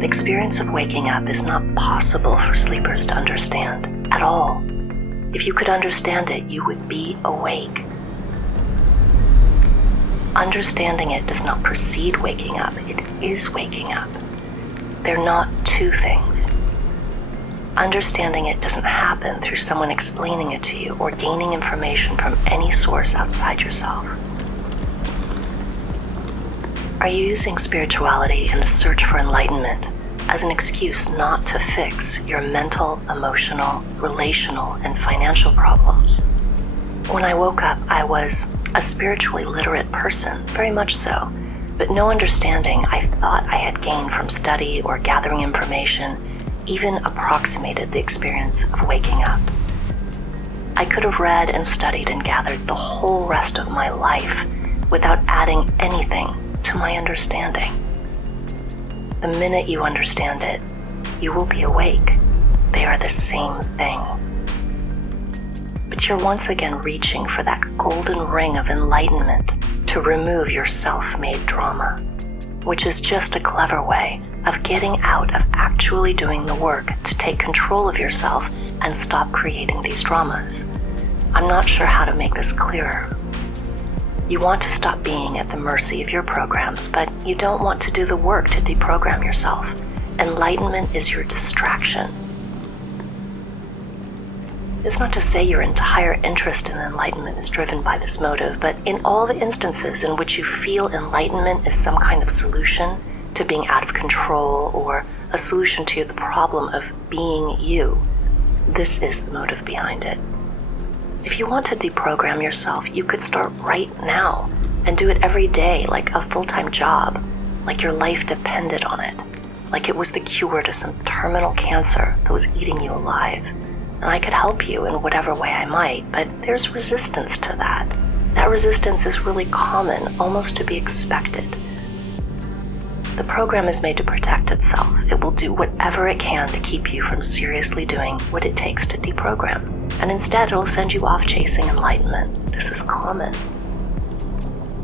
The experience of waking up is not possible for sleepers to understand at all. If you could understand it, you would be awake. Understanding it does not precede waking up, it is waking up. They're not two things. Understanding it doesn't happen through someone explaining it to you or gaining information from any source outside yourself. Are you using spirituality and the search for enlightenment as an excuse not to fix your mental, emotional, relational, and financial problems? When I woke up, I was a spiritually literate person, very much so, but no understanding I thought I had gained from study or gathering information even approximated the experience of waking up. I could have read and studied and gathered the whole rest of my life without adding anything to my understanding. The minute you understand it, you will be awake. They are the same thing. But you're once again reaching for that golden ring of enlightenment to remove your self-made drama, which is just a clever way of getting out of actually doing the work to take control of yourself and stop creating these dramas. I'm not sure how to make this clearer. You want to stop being at the mercy of your programs, but you don't want to do the work to deprogram yourself. Enlightenment is your distraction. It's not to say your entire interest in enlightenment is driven by this motive, but in all the instances in which you feel enlightenment is some kind of solution to being out of control or a solution to the problem of being you, this is the motive behind it. If you want to deprogram yourself, you could start right now and do it every day like a full-time job, like your life depended on it, like it was the cure to some terminal cancer that was eating you alive. And I could help you in whatever way I might, but there's resistance to that. That resistance is really common, almost to be expected. The program is made to protect itself. It will do whatever it can to keep you from seriously doing what it takes to deprogram. And instead, it'll send you off chasing enlightenment. This is common.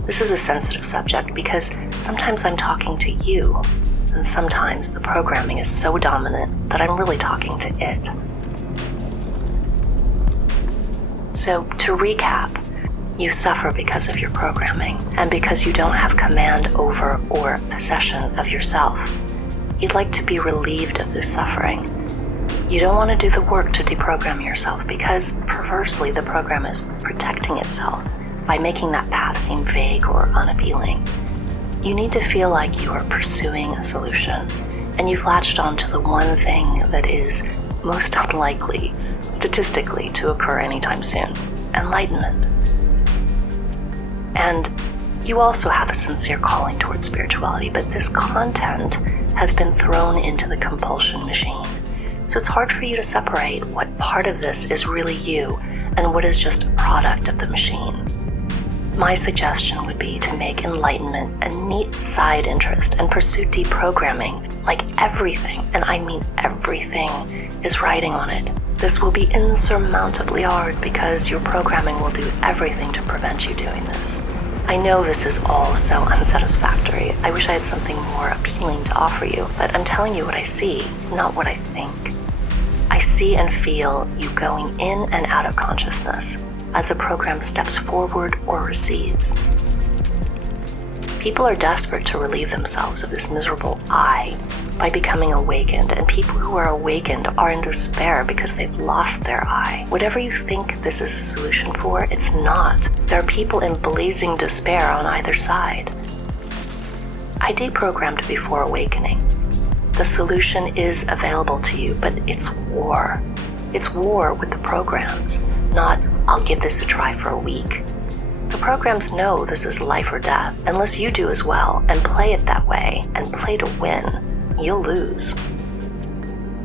This is a sensitive subject because sometimes I'm talking to you, and sometimes the programming is so dominant that I'm really talking to it. So, to recap, you suffer because of your programming and because you don't have command over or possession of yourself. You'd like to be relieved of this suffering. You don't want to do the work to deprogram yourself because, perversely, the program is protecting itself by making that path seem vague or unappealing. You need to feel like you are pursuing a solution, and you've latched on to the one thing that is most unlikely, statistically, to occur anytime soon: enlightenment. And you also have a sincere calling towards spirituality, but this content has been thrown into the compulsion machine. So it's hard for you to separate what part of this is really you and what is just a product of the machine. My suggestion would be to make enlightenment a neat side interest and pursue deprogramming like everything, and I mean everything, is riding on it. This will be insurmountably hard because your programming will do everything to prevent you doing this. I know this is all so unsatisfactory. I wish I had something more appealing to offer you, but I'm telling you what I see, not what I think. I see and feel you going in and out of consciousness as the program steps forward or recedes. People are desperate to relieve themselves of this miserable I by becoming awakened, and people who are awakened are in despair because they've lost their I. Whatever you think this is a solution for, it's not. There are people in blazing despair on either side. I deprogrammed before awakening. The solution is available to you, but it's war. It's war with the programs, not I'll give this a try for a week. The programs know this is life or death, unless you do as well and play it that way and play to win. You'll lose.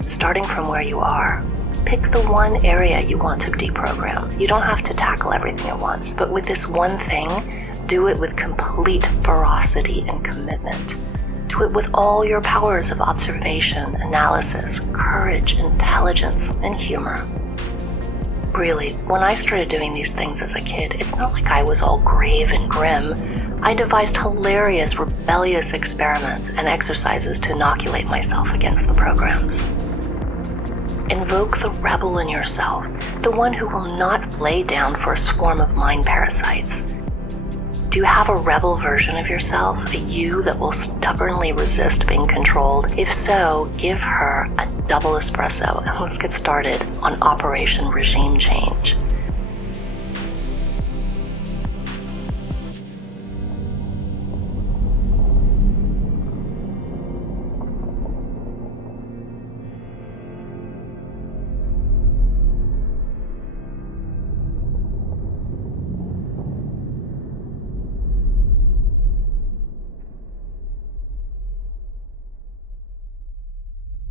Starting from where you are, pick the one area you want to deprogram. You don't have to tackle everything at once, but with this one thing, do it with complete ferocity and commitment. Do it with all your powers of observation, analysis, courage, intelligence, and humor. Really, when I started doing these things as a kid, it's not like I was all grave and grim. I devised hilarious, rebellious experiments and exercises to inoculate myself against the programs. Invoke the rebel in yourself, the one who will not lay down for a swarm of mind parasites. Do you have a rebel version of yourself, a you that will stubbornly resist being controlled? If so, give her a double espresso and let's get started on Operation Regime Change.